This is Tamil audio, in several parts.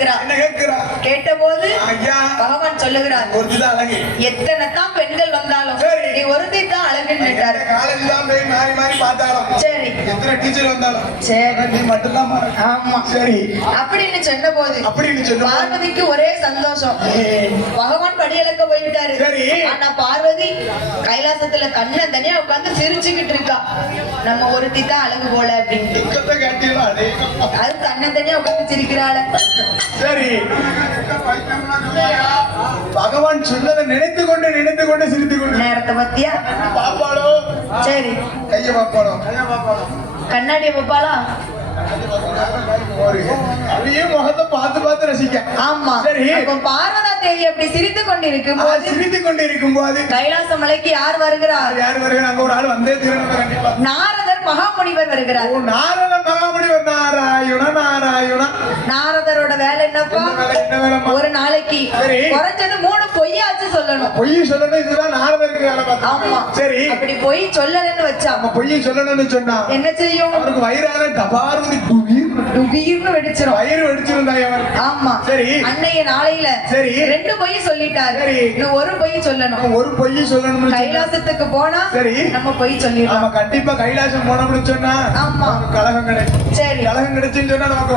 கேட்கிறார். என்ன கேட்கிறா? கேட்டபோது ஐயா பகவான் சொல்லுகிறார், ஒருத்திதான் அழகு. எத்தனை தான் பெண்கள் வந்தாலும் சரி. நீ ஒருத்தி தான் அழகுன்னு கேட்டாரு. காலேஜ் தான் போய் மாறி மாறி பார்த்தாலும் சரி. எத்தனை டீச்சர் வந்தாலும் சரி நீ மட்டும்தான் மாற. ஆமா சரி அப்படின்னு சொன்ன போது அப்படின்னு சொன்ன பார்வதிக்கு ஒரே சந்தோஷம். பகவான் படியளக்க போயிட்டாரு. சரி. ஆனா பார்வதி கைலாசத்துல கண்ண தனியா உட்கார்ந்து சிரிச்சுக்கிட்டு இருக்கா. நம்ம ஒருத்தி தான் அழகு போல அப்படின்ட்டு. அது கண்ண தனியா உட்கார்ந்து சிரிக்கிறாள். சரி பகவான் சொன்னதை நினைத்து கொண்டு சிரித்து கொண்டு நேரத்தை பத்தியா பாப்பாளோ. சரி கைய பாப்பாளோ கண்ணாடிய பாப்பாளா அப்படியே முகத்தை பார்த்து ரசிக்க. ஆமா. சரி. அப்ப பார்வதா தேவி அப்படி சிரித்து கொண்டிருக்கும் போது கைலாச மலைக்கு யார் வருகிறார்? அங்க ஒரு ஆள் வந்தே தீரணும். நாரதர் மகாமுனிவர் வருகிறார். நாரதர் மகாமுனிவர். நாராயணா நாரதரோட வேலை என்னப்பா? ஒரு நாளைக்கு குறைஞ்சது 3 பொய்யாச்சு சொல்லணும். பொய் சொல்லணும். இதுதான் நாரதருக்கு வேலை. ஆமா. சரி. அப்படி பொய் சொல்லலன்னு வச்சா பொய் சொல்லணும்னு சொன்னா என்ன செய்யும்? அவருக்கு வயிறால டபார் டுபீர்னு வெடிச்சிரும். வயிறு வெடிச்சிருந்தாய் அவர். ஆமா. சரி. அன்னைய நாளையில சரி 2 பொய் சொல்லிட்டாரு. சரி. இன்னும் ஒரு பொய் சொல்லணும். ஒரு பொய் சொல்லணும். கைலாசத்துக்கு போனா சரி நம்ம பொய் சொல்லிடலாம். ஆமா கண்டிப்பா கைலாசம் போனோம்னு சொன்னா ஆமா கலகம் கிடைக்கும். சரி கலகம் கிடைச்சுன்னு சொன்னா நமக்கு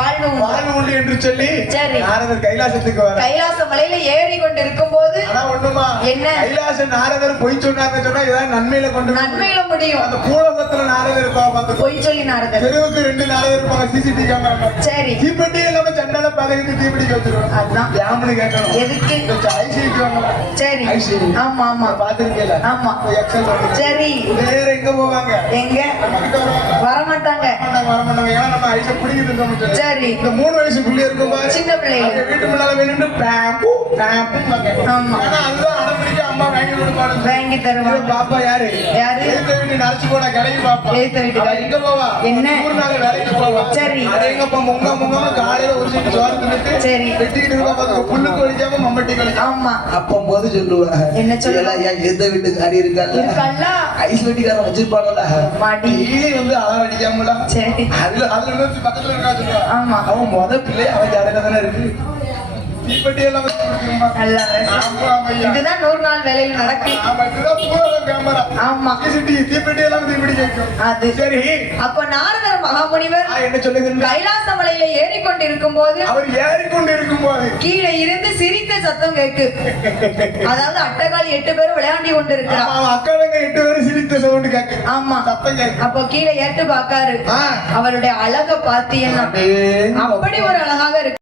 வாழ்வு உண்டு என்று சொல்லி சரி நாரதர் கைலாசத்துக்கு வர. கைலாச மலையில ஏறி கொண்டு இருக்கும் போது ஒண்ணுமா என்ன கைலாச நாரதர் பொய் சொன்னாங்க சொன்னா ஏதாவது நன்மையில முடியும். அந்த பூலகத்துல நாரதர் இருப்பாங்க. பொய் சொல்லி நாரதர் தெருவுக்கு 2 நாரதர் இருப்பாங்க. CCTV camera. சரி தீப்பெட்டி இல்லாம சண்டால பதவிக்கு தீப்பெட்டி வச்சிருவாங்க. அதான் யாமனு கேட்கணும். எதுக்கு? சரி ஆமா ஆமா பாத்துருக்கீல. ஆமா எக்ஸல். சரி வேற எங்க போவாங்க? எங்க வர மாட்டாங்க. ஏன்னா நம்ம ஐஸ குடிக்கிட்டு இருக்கோம். சரி இந்த 3 வயசு பிள்ளை இருக்கும் பாரு. சின்ன பிள்ளைங்க வீட்டு முன்னால வேணும்னு பேம்பு ஆமா ஆனா அதுதான் அடம்பிடிக்க அம்மா வாங்கி கொடுப்பாங்க. வாங்கி தருவாங்க. பாப்பா யாரு ஏத்த வீட்டு நரைச்சு போன கிளவி பாப்பா. ஏத்த வீட்டு எங்க போவா? என்ன ஊர் நாள வேலைக்கு போவா. சரி அடேங்கப்பா முங்க காலையில ஒரு சீட்டு சோறு தின்னுட்டு சரி வெட்டிட்டு இருக்க பாத்து புல்லுக்கு ஒழிக்காம மம்பட்டி கழிச்சு. ஆமா அப்ப போது சொல்லுவா. என்ன சொல்லல? ஏத்த வீட்டு காரி இருக்கல்ல ஐஸ் வெட்டிக்காரன் வச்சிருப்பாங்கல்ல மாடி வந்து அதான் அடிக்காமல. சரி அதுல பக்கத்துல இருக்கா சொல்லுவா. ஆமா அவன் முத பிள்ளை அவன் ஜாடையில தானே இருக்கு. தீப்பெட்டி எல்லாம் இதுதான் 100 நாள் வேலையில் நடக்கும். அது சரி. அப்ப நாரதர் மகாமுனிவர் என்ன சொல்லுங்க? கைலாச மலையில ஏறிக்கொண்டிருக்கும் போது கீழே இருந்து சிரித்த சத்தம் கேக்கு. அதாவது அட்டகாலி 8 பேரும் விளையாண்டி கொண்டு இருக்கிறார். 8 பேரும் சிரித்த சவுண்ட் கேக்கு. ஆமா சத்தம் கேக்கு. அப்ப கீழே ஏட்டு பாக்காரு. அவருடைய அழக பாத்தீங்கன்னா அப்படி ஒரு அழகாக இருக்கு.